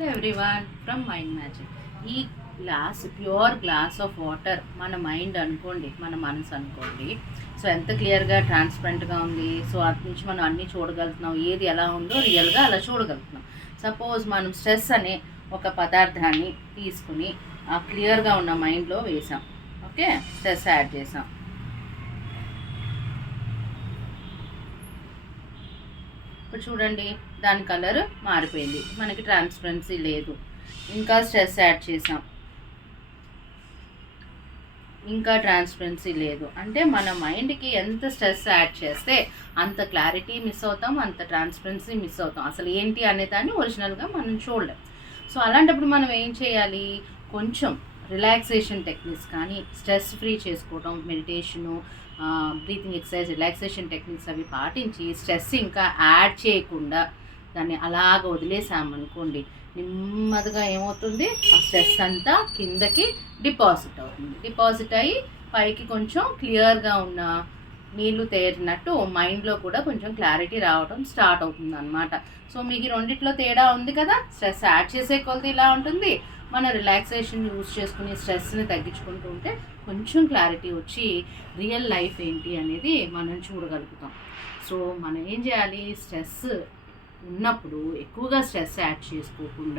Hello everyone from Mind Magic. ఈ glass pure glass of water మన mind అనుకోండి, మన మనసు అనుకోండి. సో ఎంత క్లియర్గా ట్రాన్స్పరెంట్గా ఉంది. సో అటు నుంచి మనం అన్నీ చూడగలుగుతున్నాం, ఏది ఎలా ఉందో రియల్గా అలా చూడగలుగుతున్నాం. సపోజ్ మనం స్ట్రెస్ అనే ఒక పదార్థాన్ని తీసుకుని ఆ క్లియర్గా ఉన్న మైండ్లో వేసాం. ఓకే, స్ట్రెస్ యాడ్ చేసాం. ఇప్పుడు చూడండి, దాని కలర్ మారిపోయింది, మనకి ట్రాన్స్పరెన్సీ లేదు. ఇంకా స్ట్రెస్ యాడ్ చేసాం, ఇంకా ట్రాన్స్పరెన్సీ లేదు. అంటే మన మైండ్కి ఎంత స్ట్రెస్ యాడ్ చేస్తే అంత క్లారిటీ మిస్ అవుతాం, అంత ట్రాన్స్పరెన్సీ మిస్ అవుతాం. అసలు ఏంటి అనే దాన్ని ఒరిజినల్గా మనం చూడలేం. సో అలాంటప్పుడు మనం ఏం చేయాలి, కొంచెం రిలాక్సేషన్ టెక్నిక్స్ కానీ స్ట్రెస్ ఫ్రీ చేసుకోవడం, meditation, breathing exercise, relaxation techniques అవి పాటించి స్ట్రెస్ ఇంకా యాడ్ చేయకుండా దాన్ని అలాగ వదిలేసామనుకోండి, నెమ్మదిగా ఏమవుతుంది, ఆ స్ట్రెస్ అంతా కిందకి డిపాజిట్ అవుతుంది. డిపాజిట్ అయ్యి పైకి కొంచెం క్లియర్గా ఉన్న నీళ్లు తేరినట్టు మైండ్లో కూడా కొంచెం క్లారిటీ రావడం స్టార్ట్ అవుతుంది అనమాట. సో మీకు రెండిట్లో తేడా ఉంది కదా. స్ట్రెస్ యాడ్ చేసే కొలది ఇలా ఉంటుంది, మన రిలాక్సేషన్ యూజ్ చేసుకుని స్ట్రెస్ని తగ్గించుకుంటూ ఉంటే కొంచెం క్లారిటీ వచ్చి రియల్ లైఫ్ ఏంటి అనేది మనం చూడగలుగుతాం. సో మనం ఏం చేయాలి, స్ట్రెస్ ఉన్నప్పుడు ఎక్కువగా స్ట్రెస్ యాడ్ చేసుకోకుండా